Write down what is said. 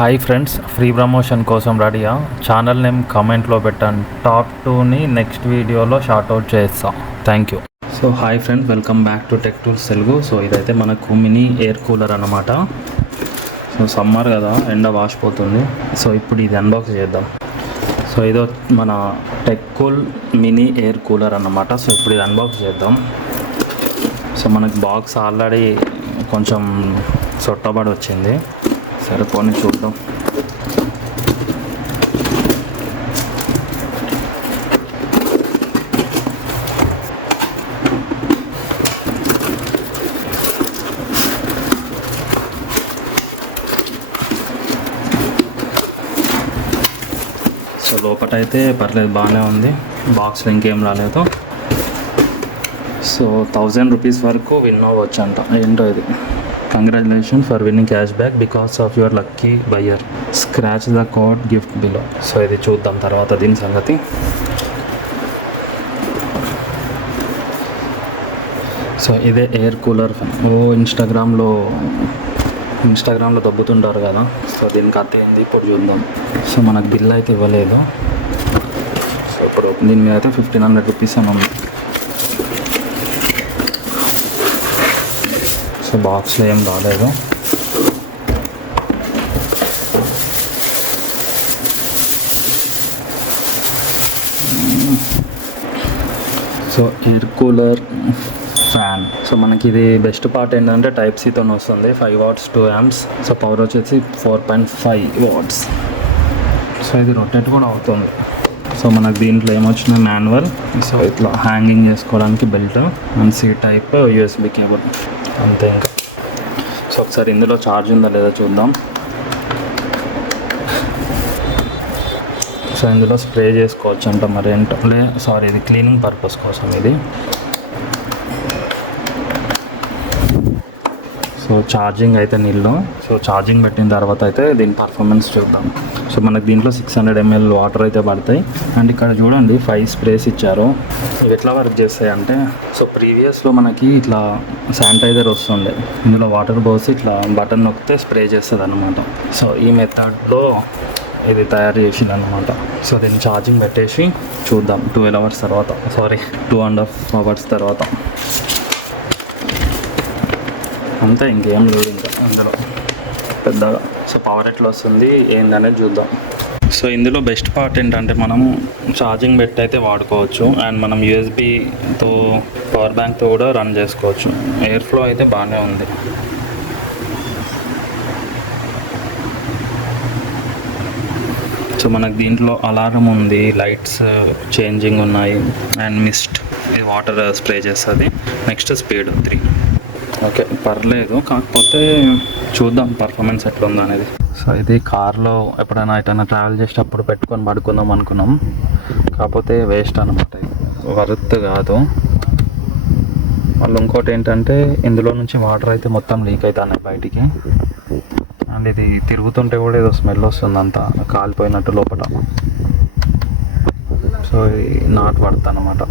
Hi friends, free promotion కోసం రెడీయా? Channel name కామెంట్లో పెట్టండి. టాప్ 2ని నెక్స్ట్ వీడియోలో షార్ట్అవుట్ చేస్తాం. Thank you. So hi friends, welcome back to tech tools Telugu. సో ఇదైతే మనకు మినీ ఎయిర్ కూలర్ అన్నమాట. సో సమ్మర్ కదా, ఎండ వాసిపోతుంది. సో ఇప్పుడు ఇది అన్బాక్స్ చేద్దాం. సో ఇదో మన tech cool mini air cooler అన్నమాట. సో ఇప్పుడు ఇది అన్బాక్స్ చేద్దాం. సో మనకు బాక్స్ ఆల్రెడీ కొంచెం సొట్టబడి వచ్చింది. సరే పోనీ చూద్దాం. సో లోపటైతే పర్లేదు, బాగానే ఉంది. బాక్స్లో ఇంకేం రాలేదు. సో 1000 రూపీస్ వరకు విన్ అవ్వచ్చు అంట. ఏంటో ఇది. Congratulation for winning cash back because of your lucky buyer. Scratch the code gift below. So ఇది చూద్దాం తర్వాత దీని సంగతి. సో ఇదే ఎయిర్ కూలర్ ఫ్యాన్. ఇన్స్టాగ్రామ్లో దబ్బుతుంటారు కదా. సో దీనికి అర్థం ఏంది ఇప్పుడు చూద్దాం. సో మనకు బిల్ అయితే ఇవ్వలేదు. సో ఇప్పుడు దీని మీద అయితే 1500 రూపీస్ అని ఉంది. సో బాక్స్లో ఏం రాలేదు. So air cooler fan. So మనకి ఇది బెస్ట్ పార్ట్ ఏంటంటే టైప్ సితో వస్తుంది. 5 వాట్స్ 2 amps. సో పవర్ వచ్చేసి 4.5 వాట్స్. సో ఇది రొటేట్ కూడా అవుతుంది. సో మనకు దీంట్లో ఏమొచ్చిన మాన్యువల్. సో ఇట్లా హ్యాంగింగ్ చేసుకోవడానికి belt and C type USB cable, అంతే. ఇంకా సో ఒకసారి ఇందులో ఛార్జ్ ఉందా లేదా చూద్దాం. సో ఇందులో స్ప్రే చేసుకోవచ్చు అంట మరి ఏంటో. సారీ, ఇది క్లీనింగ్ పర్పస్ కోసం ఇది. సో ఛార్జింగ్ అయితే నీళ్ళు. సో ఛార్జింగ్ పెట్టిన తర్వాత అయితే దీని పర్ఫార్మెన్స్ చూద్దాం. సో మనకు దీంట్లో 600 ml వాటర్ అయితే పడతాయి. అండ్ ఇక్కడ చూడండి 5 స్ప్రేస్ ఇచ్చారు. ఇవి ఎట్లా వర్క్ చేస్తాయి అంటే, సో ప్రీవియస్లో మనకి ఇట్లా శానిటైజర్ వస్తుండే, ఇందులో వాటర్ పోసి ఇట్లా బటన్ నొక్కితే స్ప్రే చేస్తుంది అనమాట. సో ఈ మెథడ్లో ఇది తయారు చేసింది అనమాట. సో దీన్ని ఛార్జింగ్ పెట్టేసి చూద్దాం 12 hours తర్వాత, 2.5 hours తర్వాత. అంతే, ఇంకేం లేదు ఇంకా అందులో పెద్దగా. సో పవర్ ఎట్లా వస్తుంది ఏందనేది చూద్దాం. సో ఇందులో బెస్ట్ పార్ట్ ఏంటంటే మనం ఛార్జింగ్ పెట్టి అయితే వాడుకోవచ్చు. అండ్ మనం యూఎస్బీతో పవర్ బ్యాంక్తో కూడా రన్ చేసుకోవచ్చు. ఎయిర్ ఫ్లో అయితే బాగానే ఉంది. సో మనకు దీంట్లో అలారం ఉంది, లైట్స్ చేంజింగ్ ఉన్నాయి, అండ్ మిస్ట్, ఇది వాటర్ స్ప్రే చేస్తుంది. Next speed 3. ఓకే, పర్లేదు. కాకపోతే చూద్దాం పర్ఫార్మెన్స్ ఎట్లా ఉందో అనేది. సో ఇది కార్లో ఎప్పుడైనా ఎటైనా ట్రావెల్ చేసేటప్పుడు పెట్టుకొని పడుకుందాం అనుకున్నాం. కాకపోతే వేస్ట్ అనమాట, వర్త్ కాదు. మళ్ళీ ఇంకోటి ఏంటంటే ఇందులో నుంచి వాటర్ అయితే మొత్తం లీక్ అవుతున్నాయి బయటికి. అండ్ ఇది తిరుగుతుంటే కూడా ఏదో స్మెల్ వస్తుంది, అంతా కాలిపోయినట్టు లోపల. సో నాట్ వర్త్ అనమాట.